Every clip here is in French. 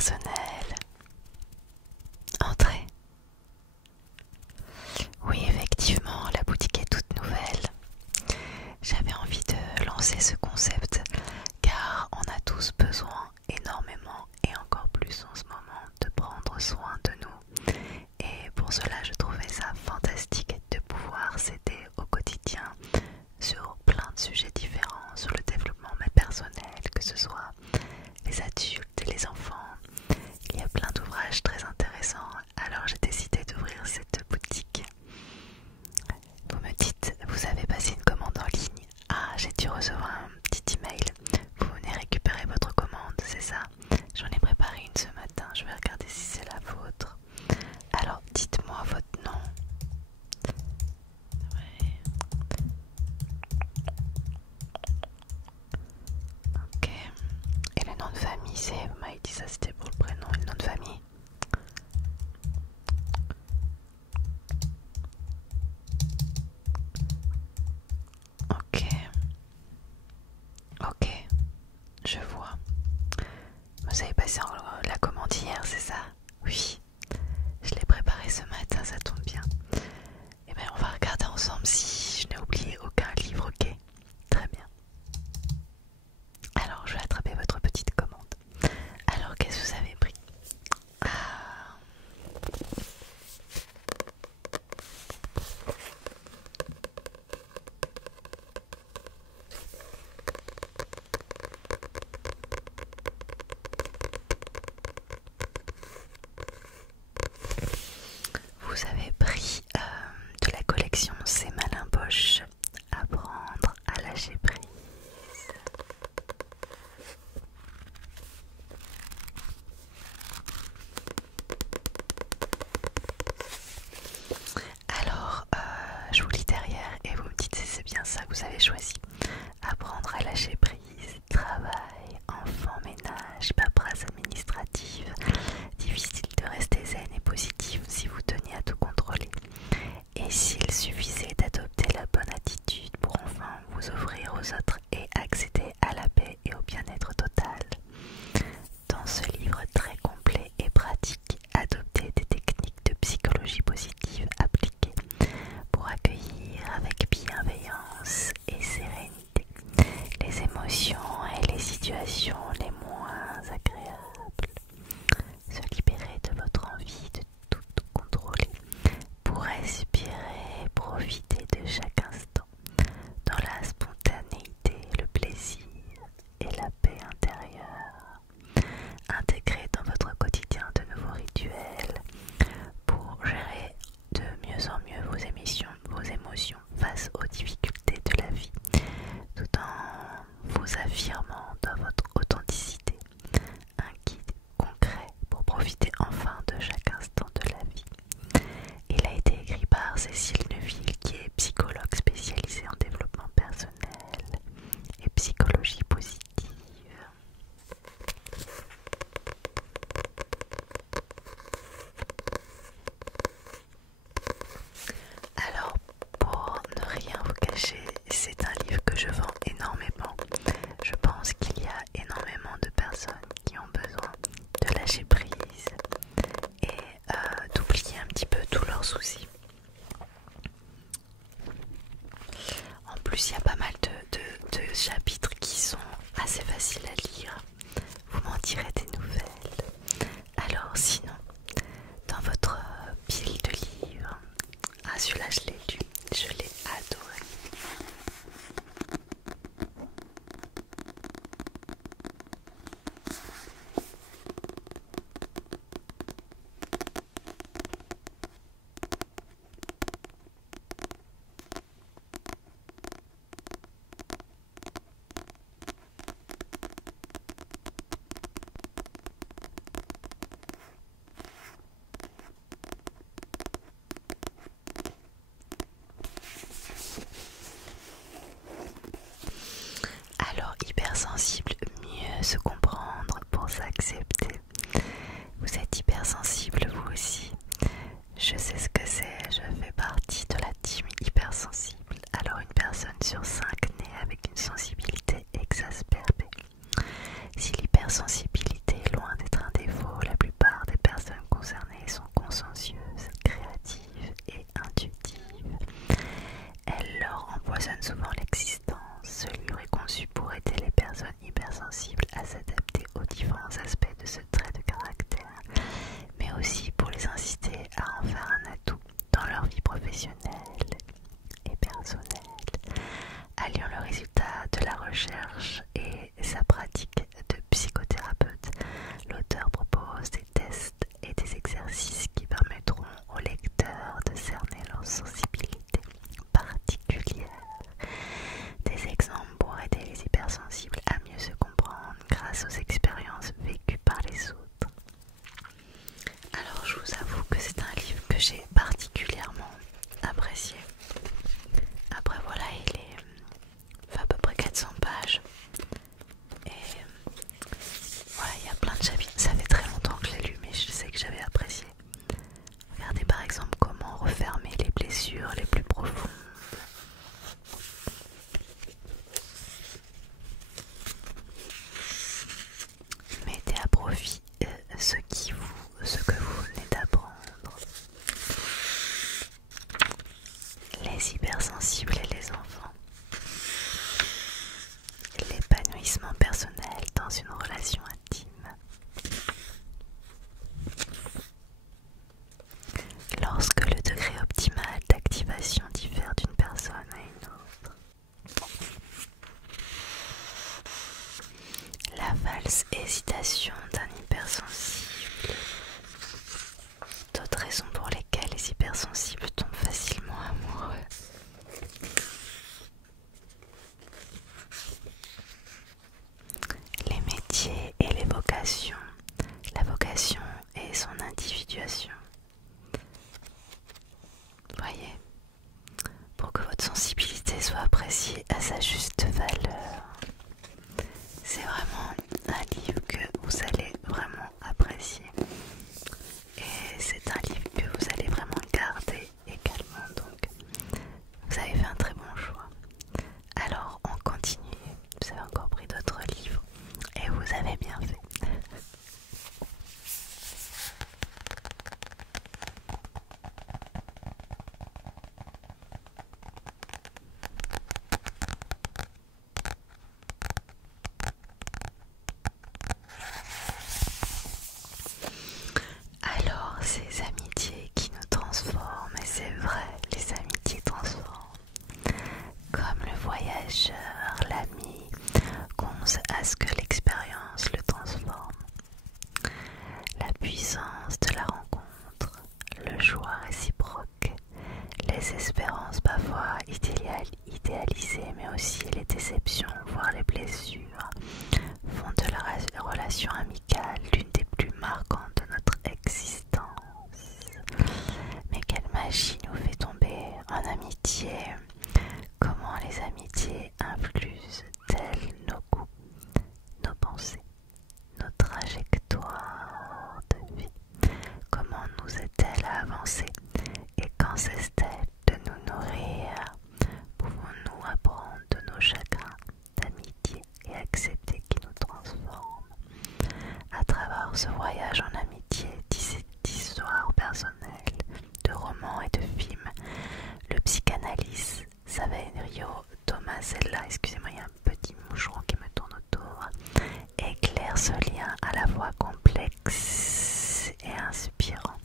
personnel. Entrez. Oui, effectivement, la boutique est toute nouvelle. J'avais envie de lancer ce concept car on a tous besoin énormément et encore plus en ce moment de prendre soin de nous. Et pour cela, je trouvais ça fantastique de pouvoir s'aider au quotidien sur plein de sujets différents, sur le développement personnel, que ce soit les adultes et les enfants. Il y a plein d'ouvrages très intéressants, alors j'ai décidé d'ouvrir cette boutique. Vous me dites, vous avez passé une commande en ligne? Ah, j'ai dû recevoir un petit email. Vous venez récupérer votre commande, c'est ça? J'en ai préparé une ce matin, je vais regarder si c'est la vôtre. Alors, dites-moi votre nom. Ouais. Ok. Et le nom de famille, c'est... Vous m'avez dit ça, c'était pour le prénom et le nom de famille. Ok. Ok. Je vois. Vous avez passé la commande hier, c'est ça? Oui. Je l'ai préparé ce matin, ça tombe bien. Et bien, on va regarder ensemble si je n'ai oublié aucun livre, ok? Très bien. Alors, je vais attraper votre petite commande. Alors, qu'est-ce que vous avez pris? Ah. Vous avez pris de la collection C'est Malin Poche, apprendre à lâcher prise. Alors, je vous lis derrière et vous me dites si c'est bien ça que vous avez choisi. Apprendre à lâcher prise, travail, enfant, ménage, paperasse administrative. Difficile de rester zen et positif si vous teniez à tout contrôler. Et s'il suffisait d'adopter la bonne attitude pour enfin vous ouvrir aux autres et accéder à la paix et au bien-être total. Dans ce livre très complet et pratique, adoptez des techniques de psychologie positive appliquées pour accueillir avec bienveillance et sérénité les émotions et les situations les moins agréables. Se libérer de votre envie de tout contrôler pour respirer, profiter de chaque instant dans la spontanéité, le plaisir et la paix intérieure. Intégrez dans votre quotidien de nouveaux rituels pour gérer de mieux en mieux vos émotions face aux difficultés de la vie, tout en vous affirmant dans votre authenticité. Un guide concret pour profiter enfin de chaque instant de la vie. Il a été écrit par Cécile Neuville, qui est psychologue spécialisée en développement personnel et psychologie positive. Alors, pour ne rien vous cacher, c'est un livre que je vends énormément. Je pense qu'il y a énormément de personnes qui ont besoin de lâcher prise et d'oublier un petit peu tous leurs soucis. En plus, il y a pas mal de chapitres qui sont assez faciles à lire. Vous m'en direz des nouvelles. Alors sinon, dans votre pile de livres, ah celui-là je l'ai lu, je l'ai adoré. innovant l'existence. Ce livre est conçu pour aider les personnes hypersensibles à s'adapter aux différents aspects de ce trait de caractère, mais aussi pour les inciter à en faire un atout dans leur vie professionnelle et personnelle. Alliant le résultat de la recherche et sa pratique de psychothérapeute, l'auteur propose des tests et des exercices qui permettront aux lecteurs de cerner leur sensibilité particulière. Des exemples pour aider les hypersensibles à mieux se comprendre grâce aux expériences vécues par les autres. Alors je vous avoue que c'est un livre que j'ai particulièrement apprécié. Après voilà, fait à peu près 400 pages et voilà, il y a plein de chapitres. Ça fait très longtemps que je l'ai lu, mais je sais que j'avais apprécié. Regardez par exemple comment refermer les blessures les plus profondes. Mettez à profit ce que vous venez d'apprendre. Les hypersensibles et les enfants. L'épanouissement personnel dans une relation intime. Lorsque le degré optimal d'activation diffère d'une personne à une autre. La false hésitation d'un hypersensible. D'autres raisons pour lesquelles les hypersensibles tombent facilement amoureux. Les métiers et les vocations. La vocation et son individuation. Voyez, pour que votre sensibilité soit appréciée à sa juste valeur. C'est vraiment un livre que vous allez vraiment apprécier. Et c'est un livre que vous allez vraiment garder également. Donc, vous avez fait un très bon choix. Alors, on continue. Vous avez encore pris d'autres livres. Et vous avez bien fait. Alors, ces amitiés qui nous transforment, et c'est vrai, les amitiés transforment. Comme le voyageur, l'ami, conse à ce que l'expérience le transforme. La puissance de la rencontre, le choix réciproque, les espérances parfois idéalisées, mais aussi les déceptions, voire les blessures, font de la relation amicale l'une des plus marquantes de notre existence. Mais quelle magie nous fait tomber en amitié? Comment les amitiés influent-elles nos goûts, nos pensées, nos trajectoires de vie? Comment nous aident-elles à avancer? Et quand cessent-elles de nous nourrir? Pouvons-nous apprendre de nos chagrins d'amitié et accepter qu'ils nous transforment? À travers ce voyage en amitié, d'histoires personnelles, de romans et de films, le psychanalyste Saverio Tomasella, excusez-moi, il y a un petit moucheron qui me tourne autour, éclaire ce lien à la fois complexe et inspirant,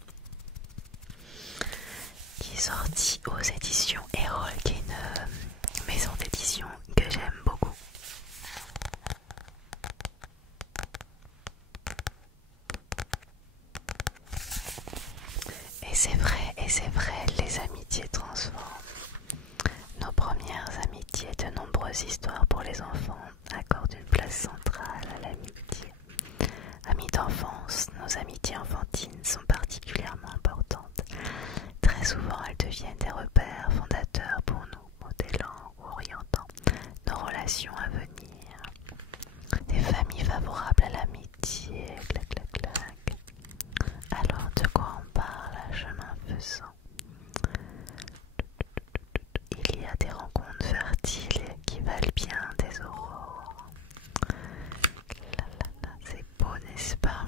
qui est sorti aux éditions Erol, qui est une maison d'édition que j'aime beaucoup. Et c'est vrai, les amitiés transforment. Nos premières amitiés, de nombreuses histoires pour les enfants, accordent une place centrale à l'amitié. Amis d'enfance, nos amitiés enfantines sont particulièrement importantes. Très souvent, elles deviennent des repères fondateurs pour nous, modélant ou orientant nos relations à venir. Des familles favorables à l'amitié, clac clac clac. Alors de quoi on parle à chemin faisant? Il y a des rencontres fertiles qui valent bien des aurores. C'est beau, n'est-ce pas?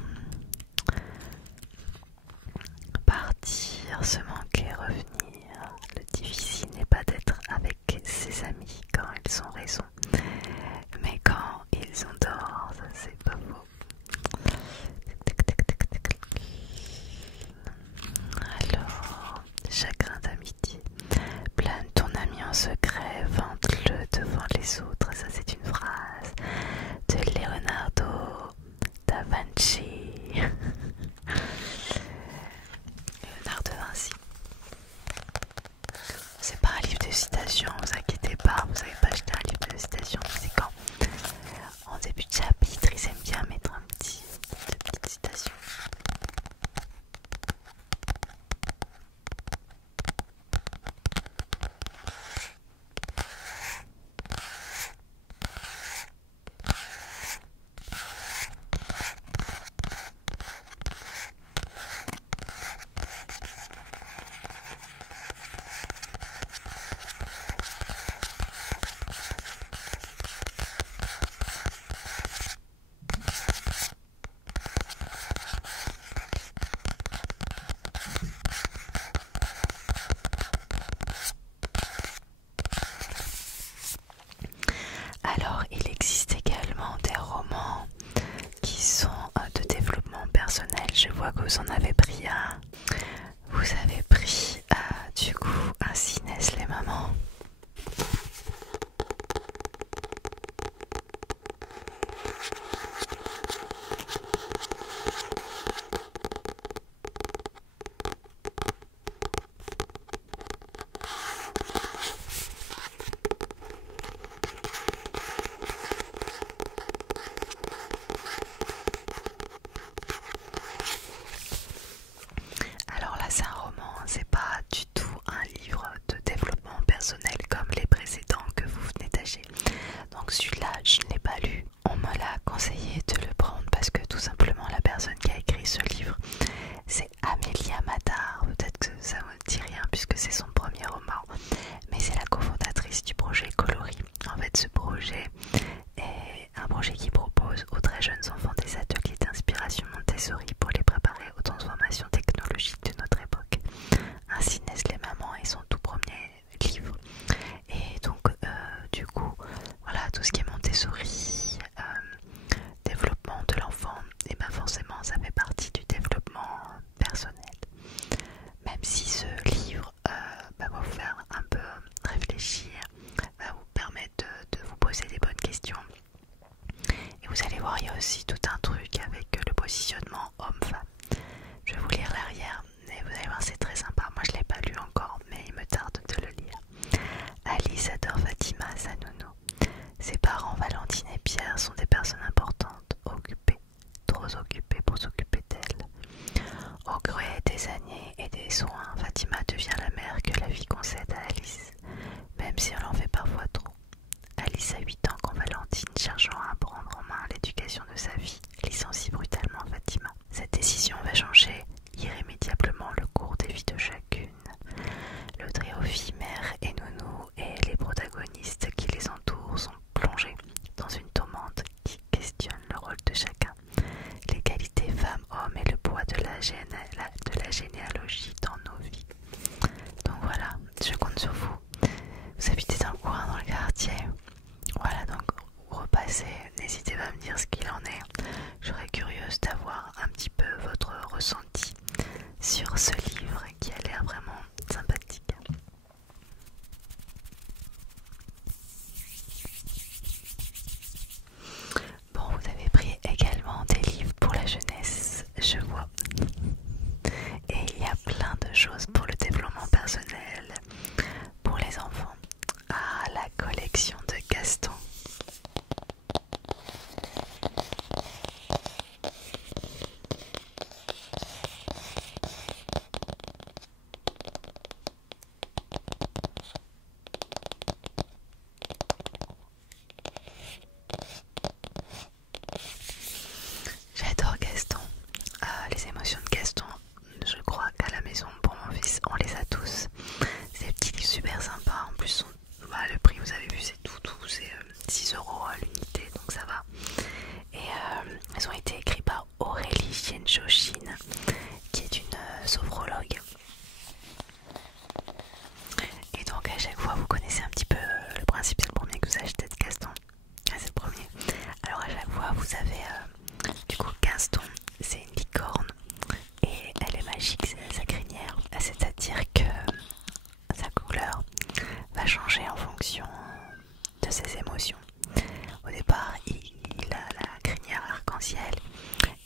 Partir, se manquer, revenir. Le difficile n'est pas d'être avec ses amis quand vous en avez pris un. Vous avez pris du coup un Cines les mamans. Alors là c'est un roman, c'est pas du tout un livre de développement personnel comme les précédents que vous venez d'acheter. Donc celui-là je ne l'ai pas lu. On me l'a conseillé de le prendre parce que tout simplement la personne qui a écrit ce livre c'est Amélia Madar. Peut-être que ça ne me dit rien puisque c'est son premier roman, mais c'est la cofondatrice du projet Coloris. En fait ce projet est un projet qui propose aux très jeunes enfants des ateliers d'inspiration Montessori pour les préparer aux transformations technologiques de notre époque. Ainsi naissent les mamans et son tout premier livre. Et donc du coup voilà, tout ce qui est Montessori, développement de l'enfant, et bien forcément ça fait partie du développement personnel. Même si ce livre va vous faire un peu réfléchir, va vous permettre de vous poser des bonnes questions. Et vous allez voir, il y a aussi tout un truc avec le positionnement homme-femme. Je vais vous lire l'arrière, et vous allez voir, c'est très sympa. Moi je ne l'ai pas lu encore, mais il me tarde de le lire. Alice adore Fatima, sa nounou. Ses parents, Valentine et Pierre, sont des personnes importantes, occupées, trop occupées pour s'occuper d'elle. Au gré des années et des soins, Fatima devient la mère que la vie concède à Alice, même si elle en fait parfois trop. Alice a 8 ans quand Valentine, cherchant à prendre en main l'éducation de sa vie, licencie brutalement Fatima. Cette décision va changer irrémédiablement le cours des vies de chacune. Le trio fille, mère et nounou et les protagonistes qui les entourent sont plongés dans une tourmente qui questionne le rôle de chacun, l'égalité femmes-hommes et le poids de la généalogie dans nos vies. Donc voilà, je compte sur vous. Vous habitez dans le coin, dans le quartier. Voilà, donc repassez, n'hésitez pas à me dire ce qu'il en est. Je serais curieuse d'avoir un petit peu votre ressenti sur ce livre qui a l'air vraiment sympathique. Bon, vous avez pris également des livres pour la jeunesse, je vois. Et il y a plein de choses pour le développement personnel, pour les enfants. Ah, la collection de Gaston. J'adore Gaston. Les émotions de Gaston, je crois qu'à la maison pour mon fils, on les a tous. C'est des petits livres super sympas. En plus, le prix, vous avez vu, c'est tout. C'est 6 € à l'unité, donc ça va. Et elles ont été écrites par Aurélie Chienchochine, qui est une sophrologue. Et donc à chaque fois, vous connaissez un petit peu le principe, c'est le premier que vous achetez de Gaston. C'est le premier. Alors à chaque fois, vous avez du coup Gaston, c'est une licorne et elle est magique, c'est sa crinière. C'est-à-dire que sa couleur va changer en fonction de ses émotions. Au départ, il a la crinière arc-en-ciel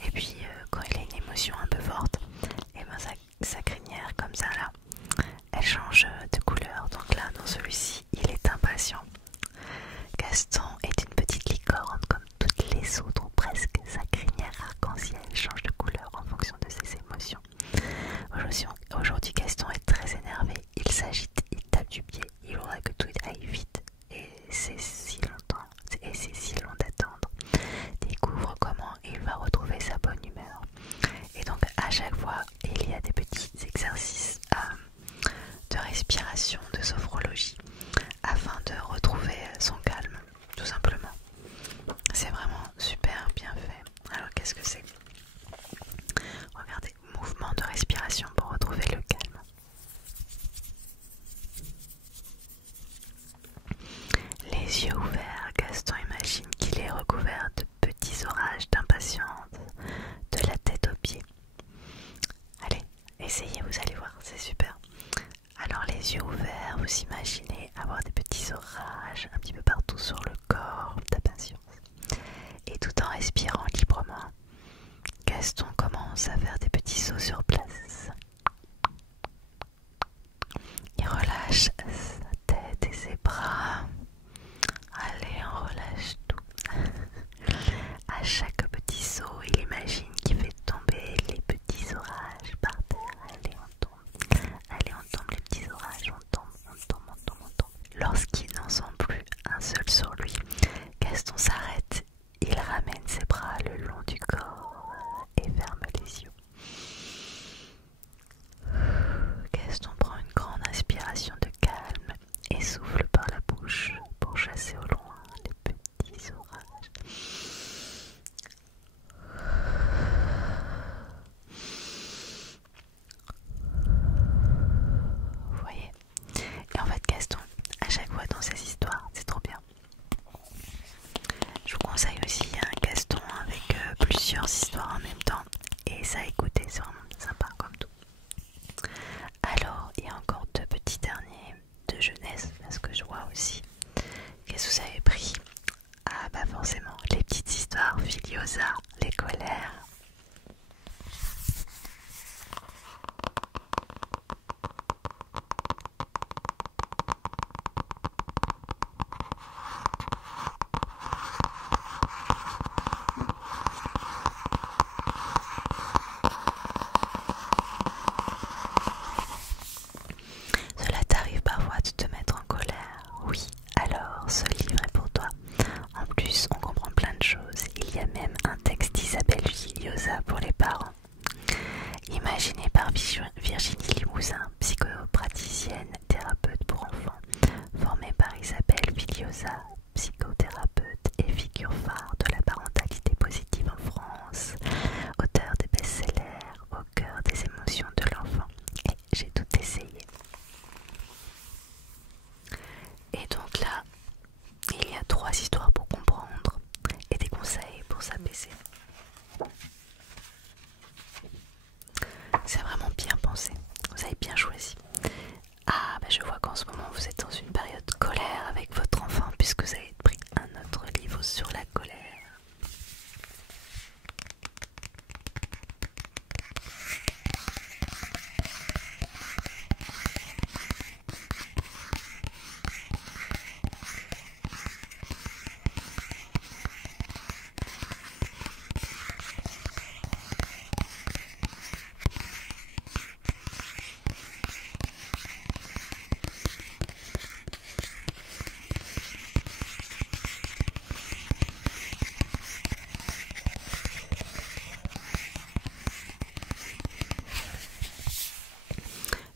et puis quand il a une émotion un peu forte, et ben sa crinière comme ça là, elle change de couleur. Donc là, dans celui-ci, il est impatient. Gaston est une petite licorne comme toutes les autres ou presque. Sa crinière arc-en-ciel change de couleur en fonction de ses émotions. Aujourd'hui, Gaston est très énervé. Il s'agite, il tape du pied. Il voudrait que tout aille vite. Et c'est si long d'attendre. Découvre comment il va retrouver sa bonne humeur. Et donc à chaque fois, il y a des petits exercices de respiration, de sophrologie, afin de retrouver son calme, tout simplement. C'est vraiment super bien fait. Alors qu'est-ce que c'est? Regardez, mouvement de respiration pour retrouver le calme. Les yeux ouverts, Gaston imagine qu'il est recouvert de petits orages d'impatience, de la tête aux pieds. essayez, vous allez voir, c'est super. Alors les yeux ouverts, vous imaginez avoir des petits orages un petit peu partout sur le corps, ta patience. Et tout en respirant librement, Gaston commence à faire des petits sauts sur place. Il relâche sa tête et ses bras. Allez, on relâche tout. À chaque petit saut, il imagine qu'il fait tomber les petits orages par terre. Allez, on tombe. Allez, on tombe, les petits orages. On tombe, on tombe, on tombe, on tombe. Lorsqu'il n'en sent plus un seul sur lui, Gaston s'arrête. Il ramène ses bras le long du corps et ferme les yeux. Gaston prend une grande inspiration de calme et souffle par la bouche pour chasser au loin les petits orages. Vous voyez? Et en fait, Gaston, à chaque fois dans ses histoires, c'est trop bien. Je vous conseille aussi un Gaston avec plusieurs histoires en même temps. Et ça à écouter, c'est vraiment sympa comme tout. Alors, il y a encore deux petits derniers de jeunesse, parce que je vois aussi. Qu'est-ce que vous avez pris? Ah bah forcément, les petites histoires Filiosa, les colères. Cela t'arrive parfois de te mettre en colère? Oui, alors ce livre est pour toi. En plus, on comprend plein de choses. Il y a même un texte d'Isabelle Filiosa pour les parents. Imaginé par Virginie Limousin, psychopraticienne, thérapeute pour enfants, formée par Isabelle Filiosa, psychothérapeute et figure phare de la parentalité positive en France, auteur des best-sellers au cœur des émotions de l'enfant. Et j'ai tout essayé. Et donc là, il y a 3 histoires pour comprendre et des conseils pour s'apaiser. C'est vraiment bien pensé, vous avez bien choisi. Ah bah je vois qu'en ce moment vous êtes dans une période de colère avec votre enfant puisque vous avez pris un autre livre sur la colère.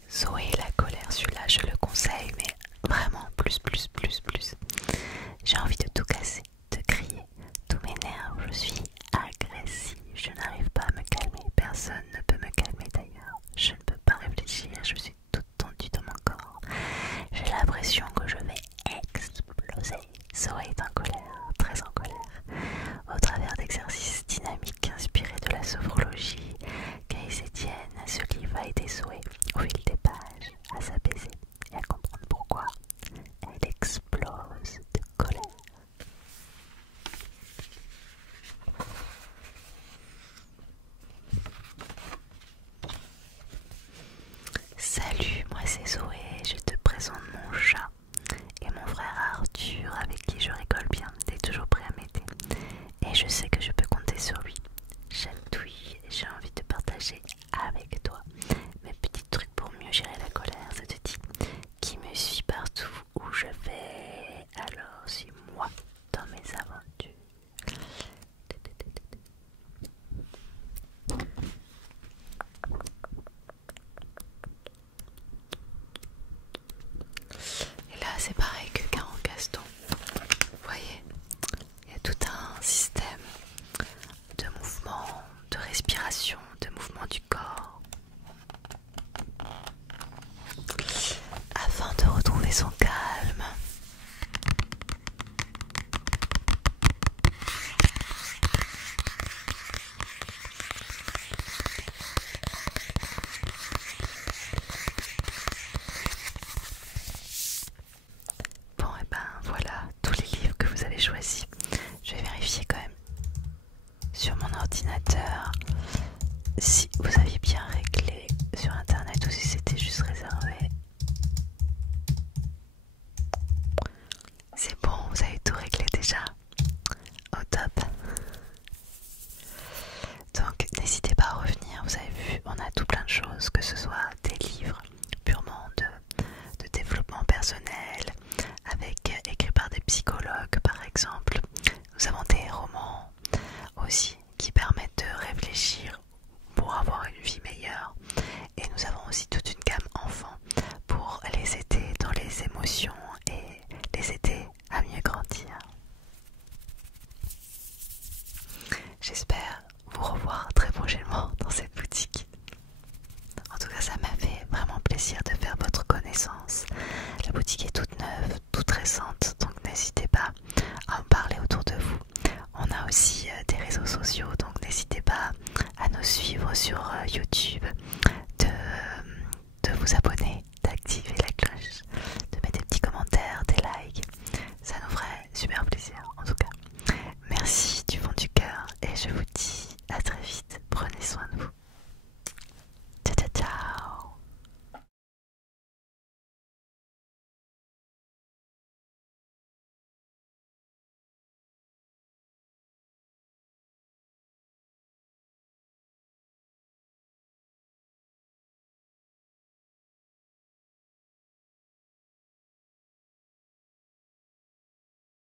Zoé la colère, celui-là je le conseille, mais vraiment plus. J'ai envie de tout casser, de crier, tout m'énerve, je suis agressive, je n'arrive pas à me calmer, personne ne peut me calmer d'ailleurs, je ne peux pas réfléchir, je suis toute tendue dans mon corps, j'ai l'impression que je vais exploser. Zoé est en colère, très en colère, au travers d'exercices dynamiques inspirés de la sophrologie. Gaïs Etienne, ce livre va aider Zoé au fil des pages à s'apaiser et à comprendre pourquoi elle explose de colère. Salut, moi c'est Zoé, je te présente mon chat et mon frère Arthur avec qui je rigole bien, t'es toujours prêt à m'aider et je sais que je peux compter sur lui. Chatouille, j'ai envie de partager avec toi mes petites choisi. Je vais vérifier quand même sur mon ordinateur si vous aviez bien réglé sur internet ou si c'était juste réservé. C'est bon, vous avez tout réglé déjà. Au top. Donc n'hésitez pas à revenir, vous avez vu, on a tout plein de choses, que ce soit des livres purement de développement personnel, écrits par des psychologues par exemple. Nous avons des romans aussi qui permettent de réfléchir pour avoir une vie meilleure. Et nous avons aussi toute une gamme enfants pour les aider dans les émotions et les aider à mieux grandir. J'espère vous revoir très prochainement dans cette boutique. En tout cas, ça m'a fait vraiment plaisir de faire votre connaissance. La boutique est toute neuve, toute récente, donc n'hésitez pas à en parler autour de vous. On a aussi des réseaux sociaux, donc n'hésitez pas à nous suivre sur YouTube, de vous abonner, d'activer la cloche, de mettre des petits commentaires, des likes. Ça nous ferait super plaisir en tout cas. Merci du fond du cœur et je vous dis